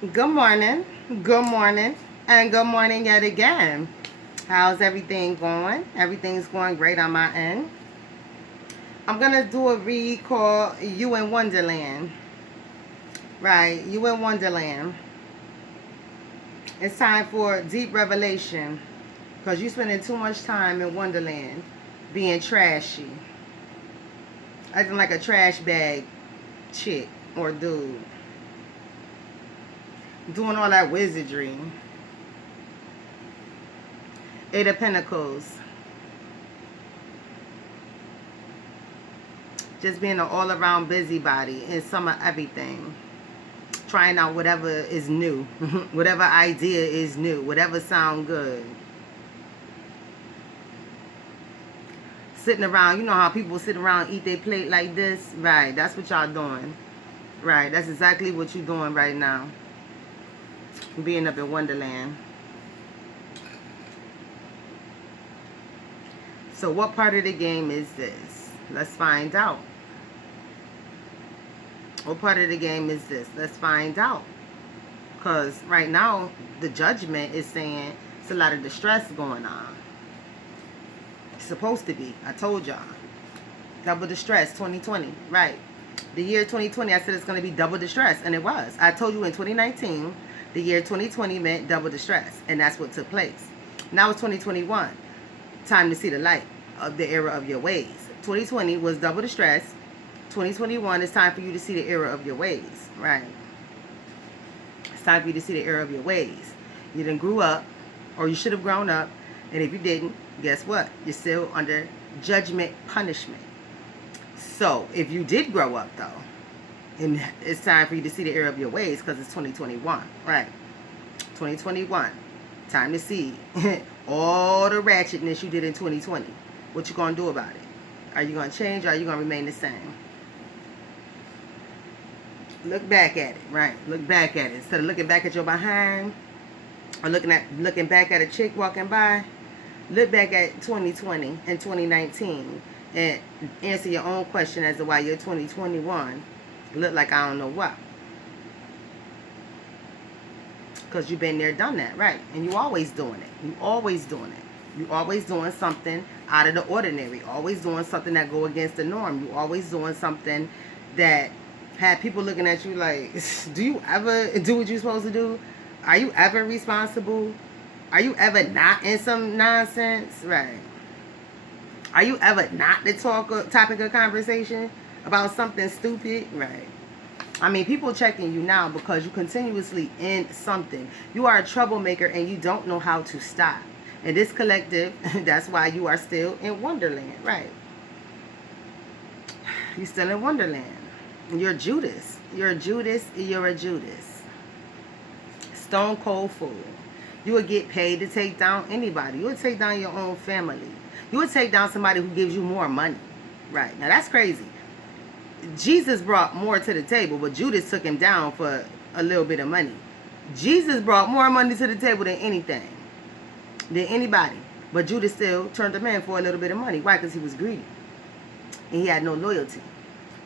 Good morning, and good morning yet again. How's everything going? Everything's going great on my end. I'm gonna do a read called You in Wonderland. Right, You in Wonderland. It's time for deep revelation because you're spending too much time in Wonderland being trashy, acting like a trash bag chick or dude, doing all that wizardry. Eight of Pentacles. Just being an all-around busybody in some of everything. Trying out whatever is new. Whatever idea is new. Whatever sound good. Sitting around. You know how people sit around eat their plate like this? Right. That's what y'all doing. Right. That's exactly what you're doing right now. Being up in Wonderland. So what part of the game is this? Let's find out. What part of the game is this? Let's find out. Because right now, the judgment is saying it's a lot of distress going on. It's supposed to be. I told y'all. Double distress, 2020. Right. The year 2020, I said it's going to be double distress. And it was. I told you in 2019, the year 2020 meant double distress. And that's what took place. Now it's 2021. Time to see the light of the era of your ways. 2020 was double distress. 2021 is time for you to see the era of your ways. Right. It's time for you to see the error of your ways. You done grew up, or you should have grown up, and if you didn't, guess what? You're still under judgment punishment. So, if you did grow up, though, and it's time for you to see the error of your ways because it's 2021, right? 2021. Time to see all the ratchetness you did in 2020. What you going to do about it? Are you going to change or are you going to remain the same? Look back at it, right? Look back at it. Instead of looking back at your behind or looking back at a chick walking by, look back at 2020 and 2019 and answer your own question as to why your 2021 look like I don't know what. Because you've been there, done that, right? And you always doing it. You always doing it. You always doing something out of the ordinary. Always doing something that go against the norm. You always doing something that had people looking at you like, do you ever do what you're supposed to do? Are you ever responsible? Are you ever not in some nonsense? Right. Are you ever not the topic of conversation about something stupid? Right. I mean, people checking you now because you continuously in something. You are a troublemaker and you don't know how to stop. And this collective, that's why you are still in Wonderland. Right. You're still in Wonderland. You're Judas. You're a Judas. You're a Judas. Stone cold fool. You would get paid to take down anybody. You would take down your own family. You would take down somebody who gives you more money. Right. Now that's crazy. Jesus brought more to the table, but Judas took him down for a little bit of money. Jesus brought more money to the table than anything. Than anybody. But Judas still turned him in for a little bit of money. Why? Because he was greedy. And he had no loyalty.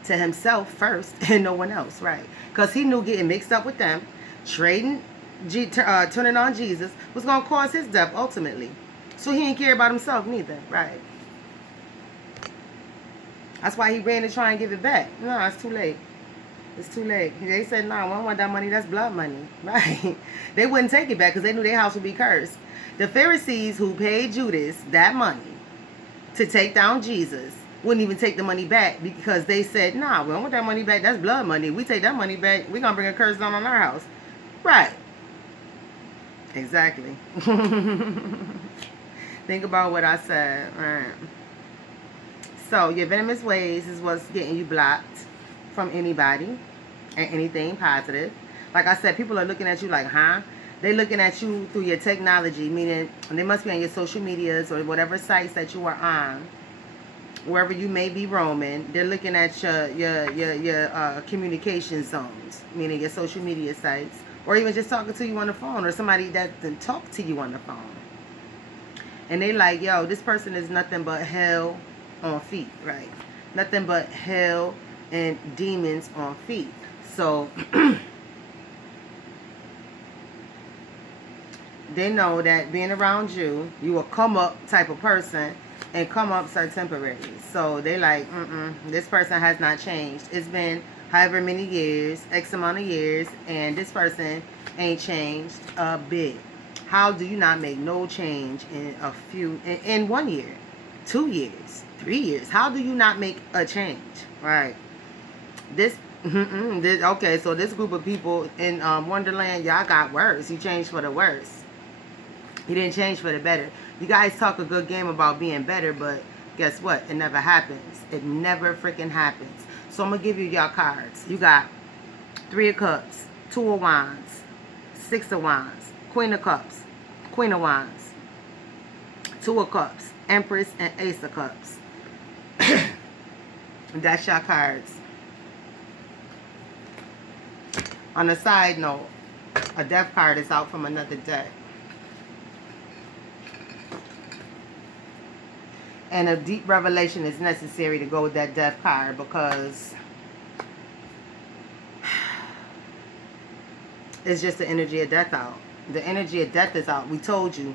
To himself first and no one else, right? Because he knew getting mixed up with them, turning on Jesus, was going to cause his death ultimately. So he didn't care about himself neither, right? That's why he ran to try and give it back. No, it's too late. It's too late. They said, no, I don't want that money. That's blood money, right? They wouldn't take it back because they knew their house would be cursed. The Pharisees who paid Judas that money to take down Jesus wouldn't even take the money back because they said, nah, we don't want that money back. That's blood money. We take that money back, we're going to bring a curse down on our house. Right. Exactly. Think about what I said. Right. So your venomous ways is what's getting you blocked from anybody and anything positive. Like I said, people are looking at you like, huh? They're looking at you through your technology, meaning they must be on your social medias or whatever sites that you are on. Wherever you may be roaming, they're looking at your communication zones, meaning your social media sites, or even just talking to you on the phone, or somebody that can talk to you on the phone. And they like, yo, this person is nothing but hell on feet, right? Nothing but hell and demons on feet. So they know that being around you, you a come up type of person, and come ups are temporary. So they like, this person has not changed. It's been however many years, X amount of years, and this person ain't changed a bit. How do you not make no change in 1 year, 2 years, 3 years? How do you not make a change? Right. Okay, so this group of people in Wonderland, y'all got worse. You changed for the worse. You didn't change for the better. You guys talk a good game about being better, but guess what? It never happens. It never freaking happens. So I'm going to give you y'all cards. You got 3 of Cups, 2 of Wands, 6 of Wands, Queen of Cups, Queen of Wands, 2 of Cups, Empress, and Ace of Cups. That's your cards. On a side note, a death card is out from another deck. And a deep revelation is necessary to go with that death card, because it's just the energy of death out. The energy of death is out. We told you.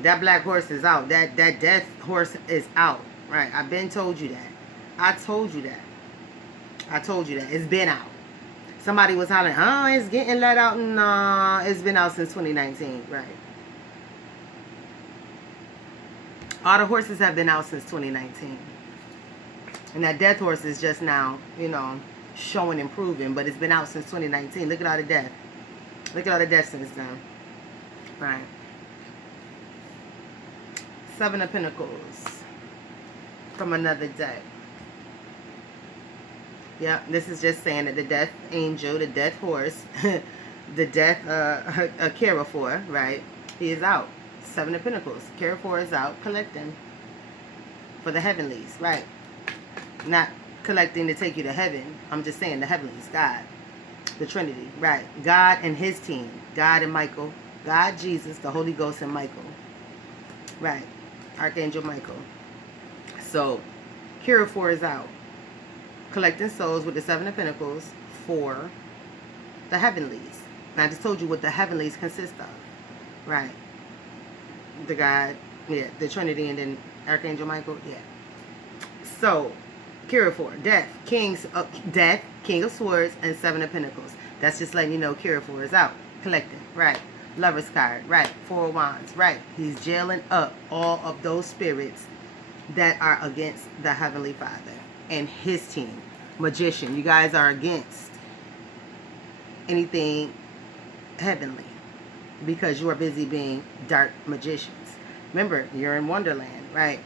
That black horse is out. That death horse is out. Right? I've been told you that. I told you that. I told you that. It's been out. Somebody was hollering, oh, it's getting let out. Nah, it's been out since 2019. Right. All the horses have been out since 2019. And that death horse is just now, showing and proving. But it's been out since 2019. Look at all the death. Look at all the death since then. Right. 7 of Pentacles from another deck. Yeah, this is just saying that the death angel, the death horse, the death Carafor, right? He is out. 7 of Pentacles. Carafor is out collecting for the heavenlies, right? Not collecting to take you to heaven. I'm just saying the heavenlies, God, the Trinity, right? God and his team. God and Michael. God, Jesus, the Holy Ghost, and Michael. Right. Archangel Michael. So, Carafor is out. Collecting souls with the 7 of Pentacles for the heavenlies. And I just told you what the heavenlies consist of. Right. The God, yeah, the Trinity, and then Archangel Michael, yeah. So, Carafor, death, death, King of Swords, and 7 of Pentacles. That's just letting you know Carafor is out. Collecting, right. Lover's card, right. 4 of Wands, right. He's jailing up all of those spirits that are against the Heavenly Father and his team. Magician, you guys are against anything heavenly because you are busy being dark magicians. Remember, you're in Wonderland, right?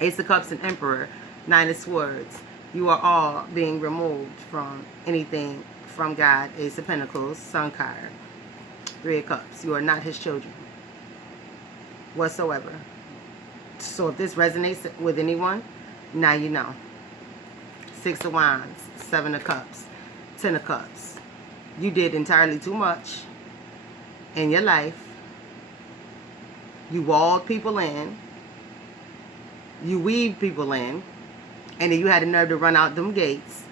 Ace of Cups and Emperor, 9 of Swords. You are all being removed from anything from God. Ace of Pentacles, Sun card, 3 of Cups. You are not his children whatsoever. So if this resonates with anyone, now you know. 6 of Wands, 7 of Cups, 10 of Cups. You did entirely too much in your life. You walled people in. You weaved people in. And then you had the nerve to run out them gates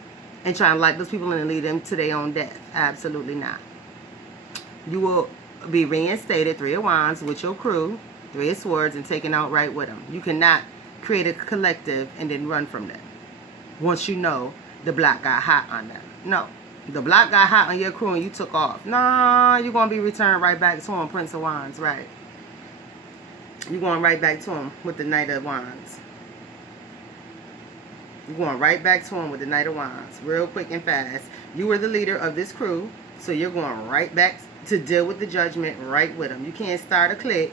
and try and lock those people in and lead them to their own death. Absolutely not. You will be reinstated, 3 of Wands, with your crew, 3 of Swords, and taken out right with them. You cannot create a collective and then run from them once you know the block got hot on them. No. The block got hot on your crew and you took off. Nah, you're going to be returned right back to him, Prince of Wands, right? You're going right back to him with the Knight of Wands. You're going right back to him with the Knight of Wands. Real quick and fast. You were the leader of this crew, so you're going right back to deal with the judgment right with him. You can't start a clique,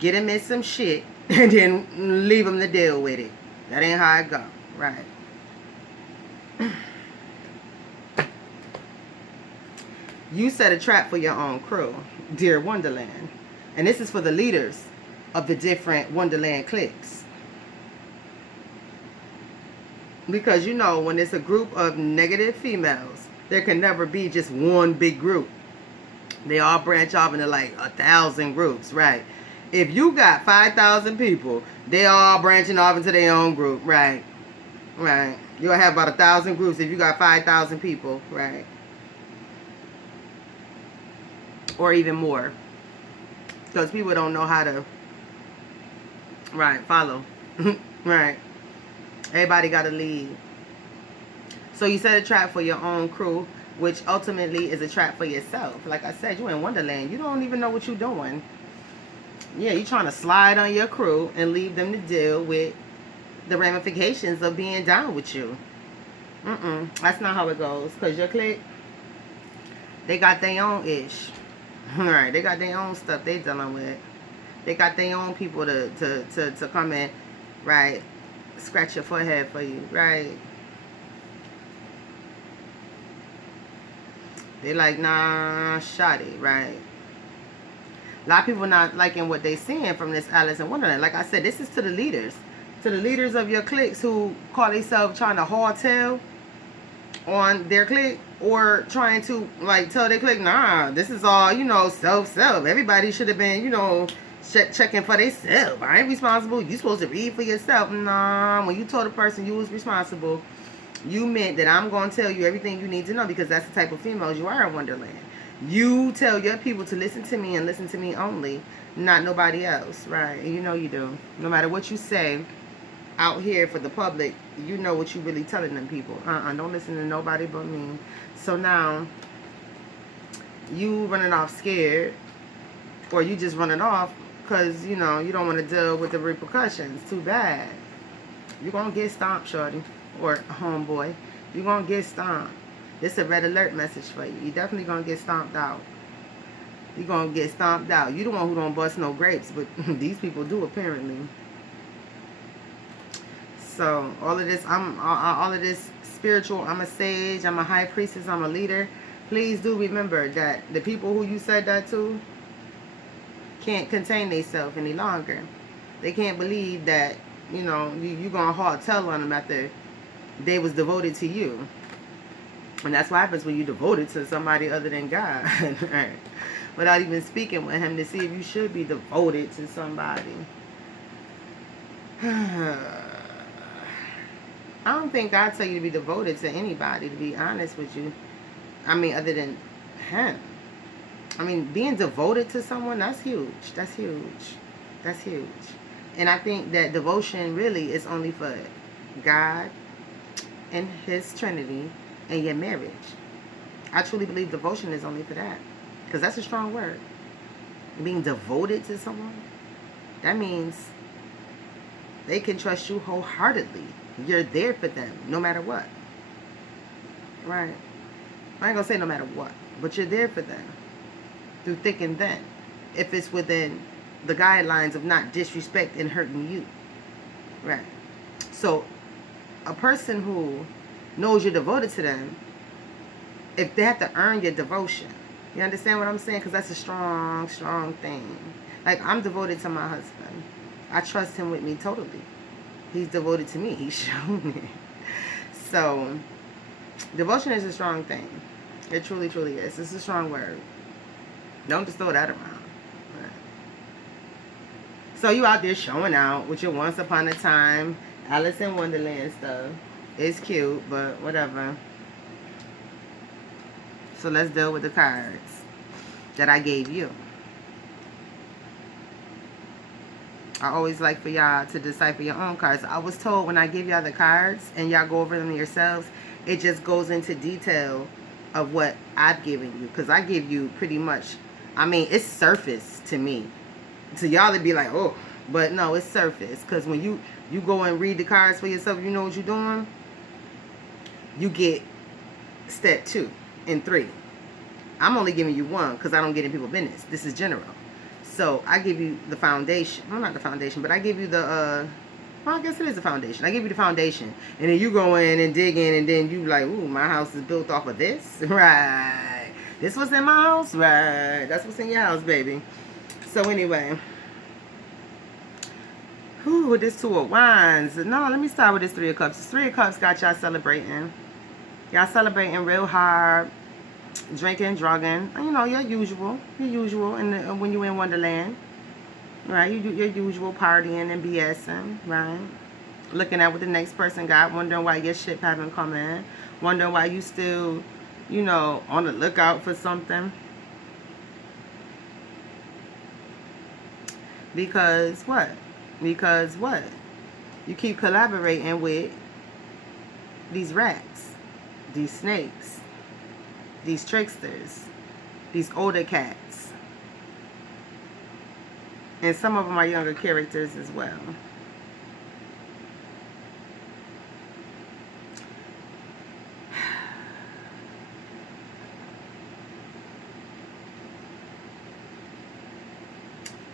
get him in some shit, and then leave him to deal with it. That ain't how it go, right? You set a trap for your own crew, dear Wonderland. And this is for the leaders of the different Wonderland cliques. Because when it's a group of negative females, there can never be just one big group. They all branch off into like 1,000 groups, right? If you got 5,000 people, they all branching off into their own group, right? Right. You'll have about 1,000 groups if you got 5,000 people, right? Or even more. Because people don't know how to, right, follow. Right. Everybody got to lead. So you set a trap for your own crew, which ultimately is a trap for yourself. Like I said, you in Wonderland. You don't even know what you're doing. Yeah, you're trying to slide on your crew and leave them to deal with the ramifications of being down with you. That's not how it goes. Because your clique, they got their own ish. Right, they got their own stuff they dealing with. They got their own people to come in, right, scratch your forehead for you, right. They like, nah, shoddy, right. A lot of people not liking what they seeing from this Alice in Wonderland. Like I said, this is to the leaders. To the leaders of your cliques who call themselves trying to tail on their clique, or trying to like tell their clique, nah, this is all, self. Everybody should have been, checking for themselves. I ain't responsible. You supposed to read for yourself. Nah, when you told a person you was responsible, you meant that I'm going to tell you everything you need to know, because that's the type of females you are in Wonderland. You tell your people to listen to me and listen to me only, not nobody else, right? And you know you do. No matter what you say out here for the public, you know what you really telling them people. Don't listen to nobody but me. So now, you running off scared, or you just running off because, you don't want to deal with the repercussions. Too bad. You're going to get stomped, shorty, or homeboy. You're going to get stomped. This is a red alert message for you. You're definitely going to get stomped out. You're going to get stomped out. You the one who don't bust no grapes, but these people do, apparently. So, all of this spiritual, I'm a sage, I'm a high priestess, I'm a leader. Please do remember that the people who you said that to can't contain themselves any longer. They can't believe that, you're going to tell on them after they was devoted to you. And that's what happens when you devoted to somebody other than God. Right? Without even speaking with him to see if you should be devoted to somebody. I don't think God tell you to be devoted to anybody, to be honest with you. I mean, other than him. I mean, being devoted to someone, that's huge. That's huge. That's huge. And I think that devotion really is only for God and his Trinity and your marriage. I truly believe devotion is only for that. Because that's a strong word. Being devoted to someone, that means they can trust you wholeheartedly. You're there for them, no matter what. Right? I ain't going to say no matter what, but you're there for them. Through thick and thin. If it's within the guidelines of not disrespect and hurting you. Right? So, a person who knows you're devoted to them, if they have to earn your devotion. You understand what I'm saying? Because that's a strong, strong thing. Like, I'm devoted to my husband. I trust him with me totally. He's devoted to me. He's shown me. So, devotion is a strong thing. It truly, truly is. It's a strong word. Don't just throw that around. Right. So, you out there showing out with your once upon a time Alice in Wonderland stuff. It's cute, but whatever. So let's deal with the cards that I gave you. I always like for y'all to decipher your own cards. I was told when I give y'all the cards and y'all go over them yourselves, it just goes into detail of what I've given you. Because I give you pretty much, I mean, it's surface to me. To y'all, it'd be like, oh. But no, it's surface. Because when you go and read the cards for yourself, you know what you're doing. You get step 2 and 3. I'm only giving you 1 because I don't get in people's business. This is general. So I give you the foundation. Well, not the foundation, but I give you the, well, I guess it is the foundation. I give you the foundation. And then you go in and dig in, and then you like, ooh, my house is built off of this. Right. This was in my house. Right. That's what's in your house, baby. So anyway. Ooh, with this 2 of Wands. No, let me start with this 3 of Cups. This 3 of Cups got y'all celebrating. Y'all celebrating real hard. Drinking, drugging. You know, your usual. Your usual when you in Wonderland. Right? You do your usual partying and BSing. Right? Looking at what the next person got. Wondering why your ship haven't come in. Wondering why you still, on the lookout for something. Because what? Because what? You keep collaborating with these rats, these snakes, these tricksters, these older cats. And some of them are younger characters as well.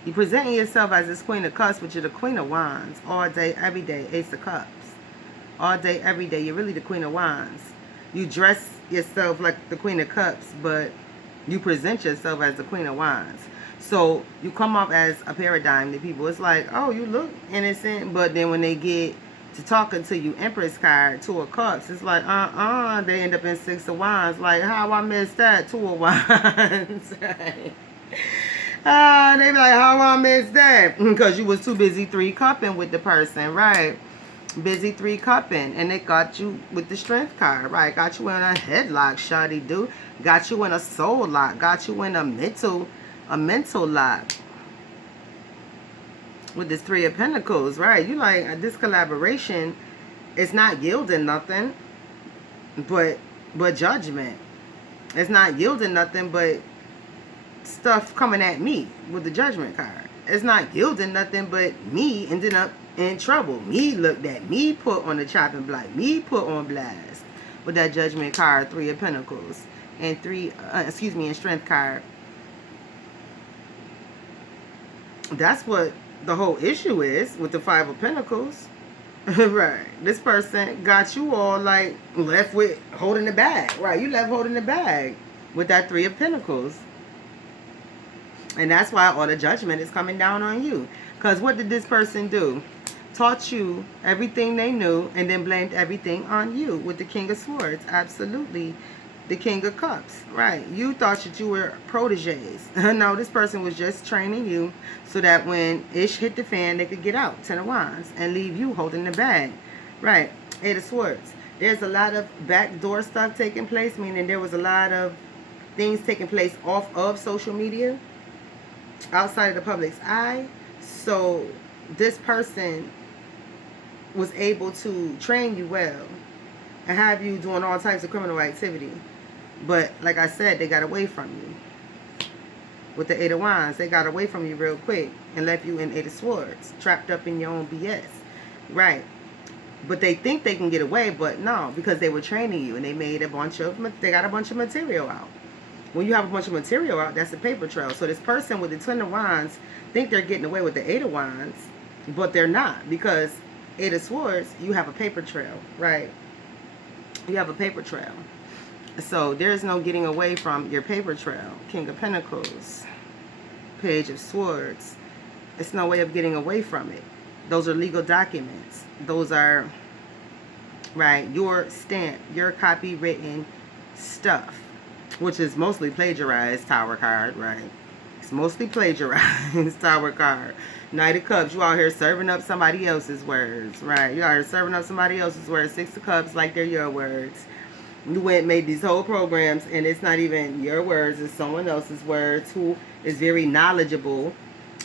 You presenting yourself as this Queen of Cups, but you're the Queen of Wands all day, every day. Ace of Cups. All day, every day. You're really the Queen of Wands. You dress yourself like the Queen of Cups, but you present yourself as the Queen of Wands. So you come off as a paradigm to people. It's like, oh, you look innocent, but then when they get to talking to you, Empress card, Two of Cups, it's like, they end up in Six of Wands. Like, how I missed that? Two of Wands. Right? They be like, how I missed that? Because you was too busy three-cupping with the person, right? Busy three-cupping. And they got you with the Strength card, right? Got you in a headlock, shawty do. Got you in a soul lock. Got you in a mental lock. With this Three of Pentacles, right? You like, this collaboration, it's not yielding nothing but judgment. It's not yielding nothing but stuff coming at me with the Judgment card. It's not yielding nothing but me ending up in trouble. Me looked at, me put on the chopping block, me put on blast with that Judgment card, Three of Pentacles, and and Strength card. That's what the whole issue is with the Five of Pentacles. Right. This person got you all like left with holding the bag. Right. You left holding the bag with that Three of Pentacles. And that's why all the judgment is coming down on you. Because what did this person do? Taught you everything they knew and then blamed everything on you with the King of Swords. Absolutely. The King of Cups. Right. You thought that you were proteges. No, this person was just training you so that when ish hit the fan, they could get out. Ten of Wands. And leave you holding the bag. Right. Eight of Swords. There's a lot of backdoor stuff taking place. Meaning there was a lot of things taking place off of social media. Outside of the public's eye. So this person was able to train you well and have you doing all types of criminal activity. But like I said, they got away from you. With the Eight of Wands, they got away from you real quick and left you in Eight of Swords, trapped up in your own BS. Right. But they think they can get away, but no, because they were training you and they got a bunch of material out. When you have a bunch of material out, that's a paper trail. So this person with the Ten of Wands think they're getting away with the Eight of Wands, but they're not, because Eight of Swords, you have a paper trail, right? You have a paper trail. So there's no getting away from your paper trail. King of Pentacles, Page of Swords. It's no way of getting away from it. Those are legal documents. Those are, right, your stamp, your copywritten stuff. Which is mostly plagiarized Tower card, right? It's mostly plagiarized Tower card. Knight of Cups, you out here serving up somebody else's words, right? You out here serving up somebody else's words. Six of Cups, like they're your words. You went and made these whole programs, and it's not even your words, it's someone else's words who is very knowledgeable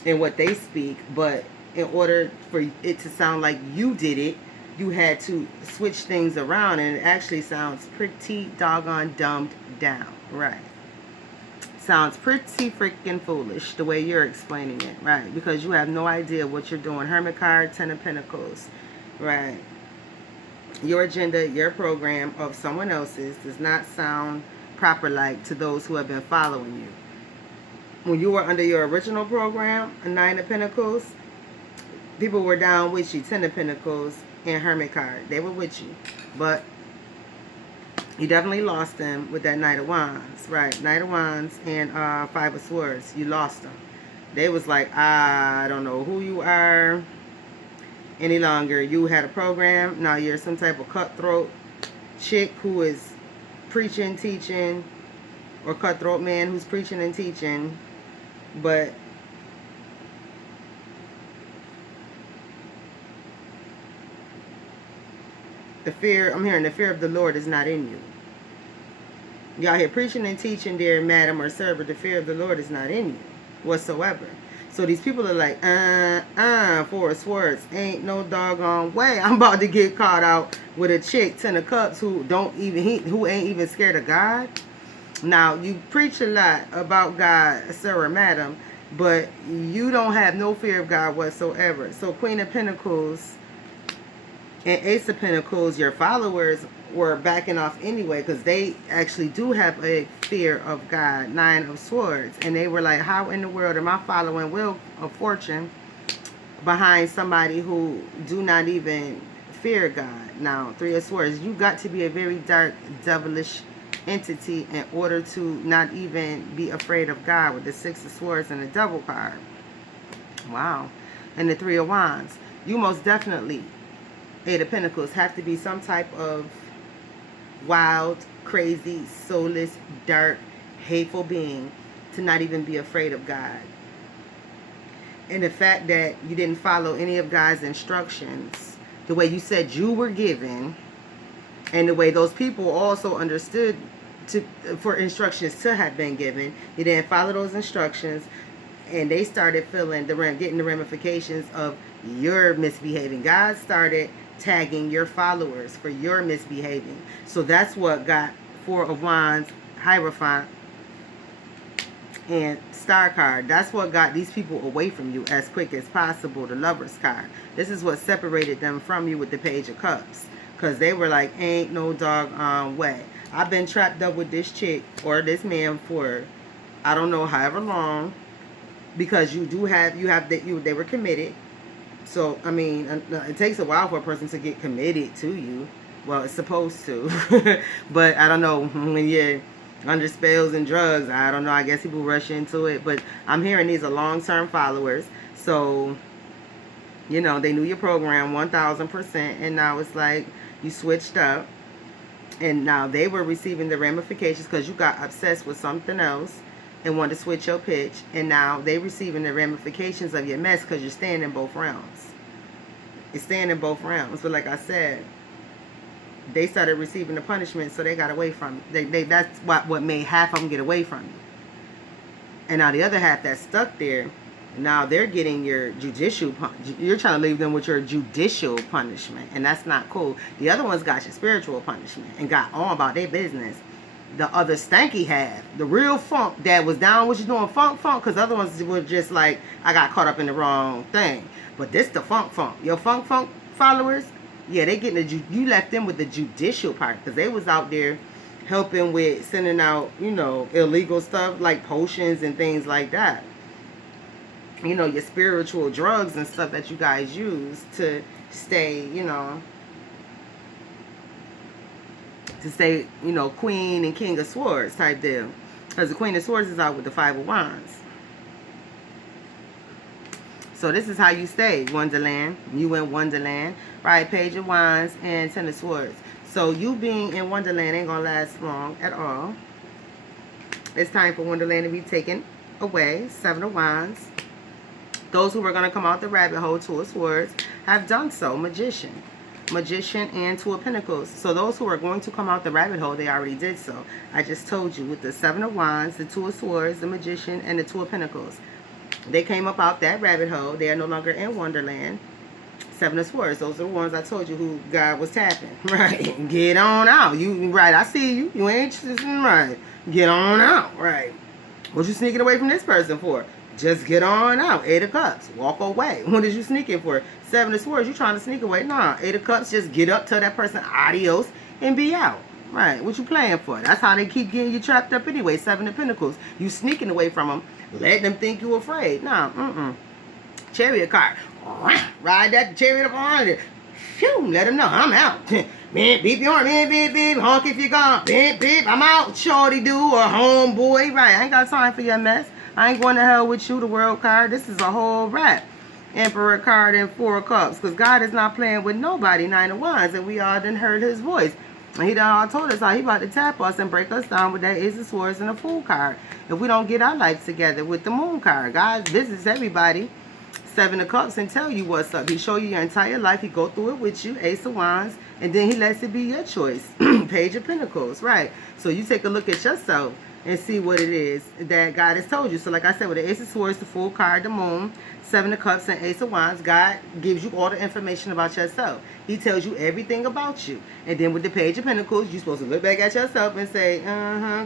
in what they speak. But in order for it to sound like you did it, you had to switch things around, and it actually sounds pretty doggone dumbed down. Right. Sounds pretty freaking foolish the way you're explaining it, right? Because you have no idea what you're doing. Hermit card, Ten of Pentacles, right? Your agenda, your program of someone else's does not sound proper like to those who have been following you. When you were under your original program, a Nine of Pentacles, people were down with you. Ten of Pentacles and Hermit card. They were with you. But you definitely lost them with that Knight of Wands, right? Knight of Wands and Five of Swords. You lost them. They was like, I don't know who you are any longer. You had a program. Now you're some type of cutthroat chick who is preaching, teaching, or cutthroat man who's preaching and teaching. But I'm hearing the fear of the Lord is not in you. Y'all here preaching and teaching, dear madam or sir, but the fear of the Lord is not in you whatsoever. So these people are like, Four of Swords, ain't no doggone way I'm about to get caught out with a chick, 10 of Cups, who ain't even scared of God. Now, you preach a lot about God, Sir, Madam, but you don't have no fear of God whatsoever. So Queen of Pentacles and Ace of Pentacles, your followers were backing off anyway, because they actually do have a fear of God. 9 of Swords. And they were like, how in the world am I following Wheel of Fortune behind somebody who do not even fear God? Now, 3 of Swords, you got to be a very dark, devilish entity in order to not even be afraid of God, with the 6 of Swords and the Devil card. Wow. And the 3 of Wands. You most definitely, 8 of Pentacles, have to be some type of wild, crazy, soulless, dark, hateful being to not even be afraid of God. And the fact that you didn't follow any of God's instructions the way you said you were given, and the way those people also understood for instructions to have been given, you didn't follow those instructions, and they started getting the ramifications of your misbehaving. God started tagging your followers for your misbehaving. So that's what got 4 of Wands, Hierophant, and Star card. That's what got these people away from you as quick as possible. The Lover's card. This is what separated them from you with the Page of Cups. Because they were like, ain't no doggone way. I've been trapped up with this chick or this man for, I don't know, however long. Because they were committed. So, I mean, it takes a while for a person to get committed to you. Well, it's supposed to. But I don't know, when you're under spells and drugs, I don't know, I guess people rush into it. But I'm hearing these are long-term followers. So, you know, they knew your program 1,000%. And now it's like you switched up. And now they were receiving the ramifications because you got obsessed with something else and wanted to switch your pitch, and now they receiving the ramifications of your mess because you're staying in both realms. It's staying in both realms. But like I said, they started receiving the punishment, so they got away from it. That's what made half of them get away from you. And now the other half that's stuck there, now they're getting your judicial. You're trying to leave them with your judicial punishment, and that's not cool. The other ones got your spiritual punishment and got on about their business. The other stanky half, the real funk that was down what you doing, funk, because the other ones were just like, I got caught up in the wrong thing. But this the funk. Your funk followers, yeah, they getting you left them with the judicial part, because they was out there helping with sending out, you know, illegal stuff like potions and things like that. You know, your spiritual drugs and stuff that you guys use to stay, you know, Queen and King of Swords type deal. Because the Queen of Swords is out with the 5 of Wands. So this is how you stay, Wonderland. You in Wonderland. Right, Page of Wands and 10 of Swords. So you being in Wonderland ain't going to last long at all. It's time for Wonderland to be taken away. 7 of Wands. Those who were going to come out the rabbit hole, 2 of Swords, have done so. Magician and 2 of Pentacles. So those who are going to come out the rabbit hole, they already did so. I just told you, with the 7 of Wands, the 2 of Swords, the Magician, and the 2 of Pentacles. They came up out that rabbit hole. They are no longer in Wonderland. 7 of Swords. Those are the ones I told you who God was tapping. Right. Get on out. You right. I see you. You ain't right. Get on out. Right. What you sneaking away from this person for? Just get on out. 8 of Cups. Walk away. What is you sneaking for? 7 of Swords. You trying to sneak away? Nah. 8 of Cups. Just get up, tell that person adios, and be out. Right. What you playing for? That's how they keep getting you trapped up anyway. 7 of Pentacles. You sneaking away from them. Let them think you afraid. Nah. Chariot card. Ride that chariot up on it. Phew. Let them know I'm out. Beep, beep your horn. Beep, beep, beep. Honk if you're gone. Beep, beep. I'm out. Shorty do or homeboy. Right. I ain't got time for your mess. I ain't going to hell with you, the World card. This is a whole wrap. Emperor card and 4 of Cups. Because God is not playing with nobody. 9 of Wands. And we all done heard his voice. And he done all told us how he about to tap us and break us down with that Ace of Swords and the Fool card. If we don't get our life together with the Moon card. God visits everybody. 7 of Cups and tell you what's up. He show you your entire life. He go through it with you. Ace of Wands. And then he lets it be your choice. Page of Pentacles. Right. So you take a look at yourself. and see what it is that God has told you. So like I said, with the Ace of Swords, the Fool card, the Moon, Seven of Cups, and Ace of Wands, God gives you all the information about yourself. He tells you everything about you. And then with the Page of Pentacles, you're supposed to look back at yourself and say,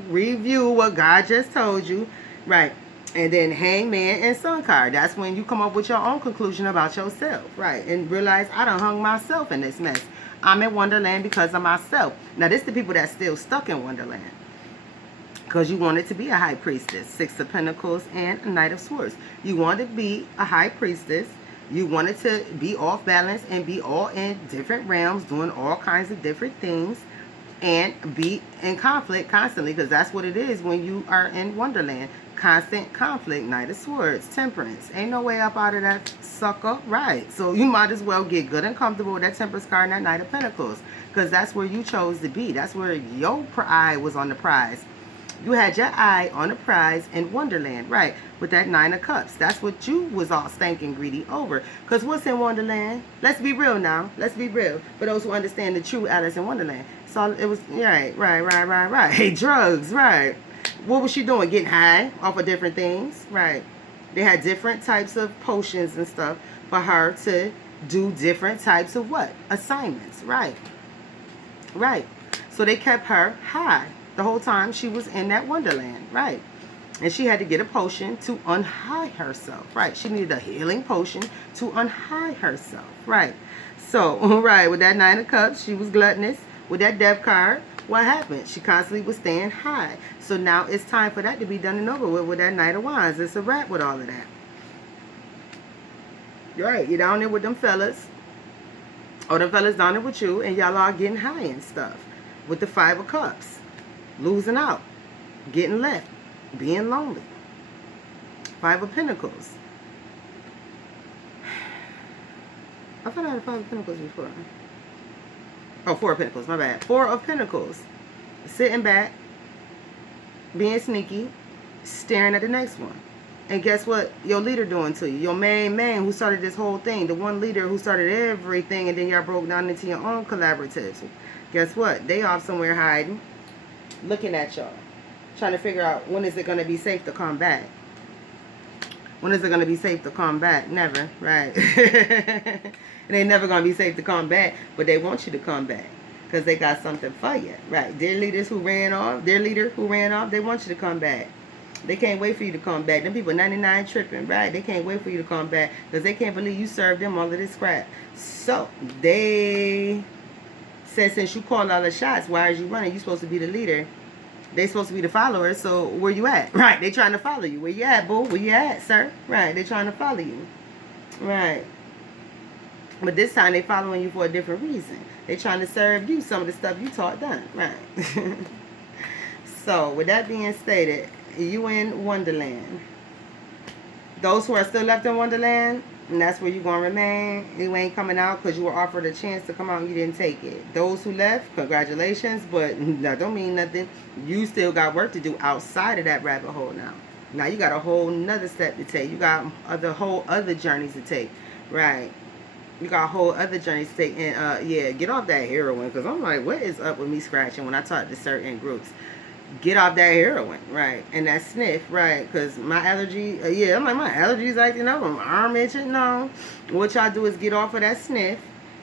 review what God just told you. Right. And then Hangman and Sun card. That's when you come up with your own conclusion about yourself. Right. And realize, I done hung myself in this mess. I'm in Wonderland because of myself. Now, this is the people that's still stuck in Wonderland. Because you wanted to be a high priestess. Six of Pentacles and a Knight of Swords. You wanted to be a high priestess. You wanted to be off balance and be all in different realms, doing all kinds of different things, and be in conflict constantly, because that's what it is when you are in Wonderland. Constant conflict. Knight of Swords, Temperance. Ain't no way up out of that sucker. Right. So you might as well get good and comfortable with that Temperance card and that Knight of Pentacles, because that's where you chose to be. That's where your eye was on the prize. You had your eye on the prize in Wonderland, right, with that Nine of Cups. That's what you was all stinking greedy over. Because what's in Wonderland? Let's be real now. Let's be real. For those who understand the true Alice in Wonderland. So it was, right. Hey, drugs, right. What was she doing? Getting high off of different things, right. They had different types of potions and stuff for her to do different types of what? Assignments, right. Right. So they kept her high the whole time she was in that Wonderland, right? And she had to get a potion to unhigh herself, right? She needed a healing potion to unhigh herself, right? So, right, with that Nine of Cups, she was gluttonous. With that Death card, what happened? She constantly was staying high. So now it's time for that to be done and over with that Knight of Wands. It's a wrap with all of that. Right, you're down there with them fellas. Or them fellas down there with you, and y'all are getting high and stuff. With the Five of Cups. Losing out, getting left, being lonely. Five of Pentacles. I thought I had a Five of Pentacles before. Oh, Four of Pentacles, my bad. Four of Pentacles. Sitting back, being sneaky, staring at the next one. And guess what your leader doing to you? Your main man who started this whole thing. The one leader who started everything, and then y'all broke down into your own collaboratives. Guess what? They off somewhere hiding. Looking at y'all, trying to figure out when is it going to be safe to come back. When is it going to be safe to come back? Never, right? It ain't never going to be safe to come back, but they want you to come back because they got something for you, right? Their leader who ran off, they want you to come back. They can't wait for you to come back. Them people 99 tripping, right? They can't wait for you to come back because they can't believe you served them all of this crap. So they said, since you called all the shots, why are you running? You supposed to be the leader. They supposed to be the followers, so where you at? Right, they trying to follow you. Where you at, boo? Where you at, sir? Right, they trying to follow you. Right. But this time they following you for a different reason. They trying to serve you some of the stuff you taught them. Right. So, with that being stated, you in Wonderland. Those who are still left in Wonderland, and that's where you're going to remain. You ain't coming out because you were offered a chance to come out and you didn't take it. Those who left, congratulations, but that don't mean nothing. You still got work to do outside of that rabbit hole now. Now you got a whole nother step to take. You got whole other journeys to take. Right. You got whole other journeys to take. And yeah, get off that heroin, because I'm like, what is up with me scratching when I talk to certain groups? Get off that heroin, right? And that sniff, right? Because my allergy, yeah, I'm like, my allergies acting up, my arm itching. No, what y'all do is get off of that sniff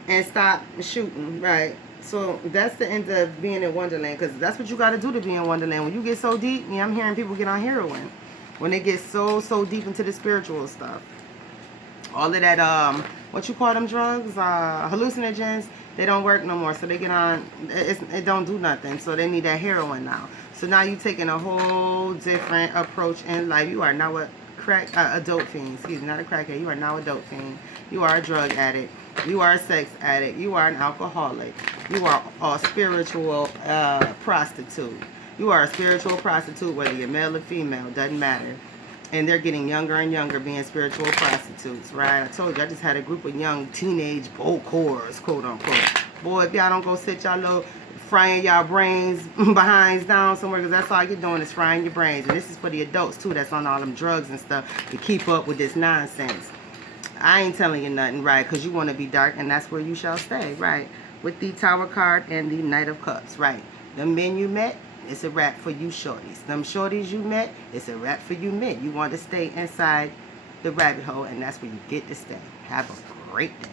and stop shooting, right? So that's the end of being in Wonderland, because that's what you got to do to be in Wonderland. When you get so deep, yeah, I'm hearing people get on heroin when they get so deep into the spiritual stuff. All of that, what you call them drugs, hallucinogens, they don't work no more. So they get on, it don't do nothing. So they need that heroin now. So now you're taking a whole different approach in life. You are now a dope fiend. Excuse me, not a crackhead. You are now a dope fiend. You are a drug addict. You are a sex addict. You are an alcoholic. You are a spiritual prostitute. You are a spiritual prostitute, whether you're male or female, doesn't matter. And they're getting younger and younger being spiritual prostitutes, right? I told you, I just had a group of young teenage bocors, quote unquote. Boy, if y'all don't go sit y'all little frying y'all brains behinds down somewhere, because that's all you're doing is frying your brains. And this is for the adults too that's on all them drugs and stuff to keep up with this nonsense. I ain't telling you nothing, right? Because you want to be dark, and that's where you shall stay, right? With the Tower card and the Knight of Cups, right? The men you met, It's a wrap for you shorties. Them shorties you met, it's a wrap for you men. You want to stay inside the rabbit hole, and that's where you get to stay. Have a great day.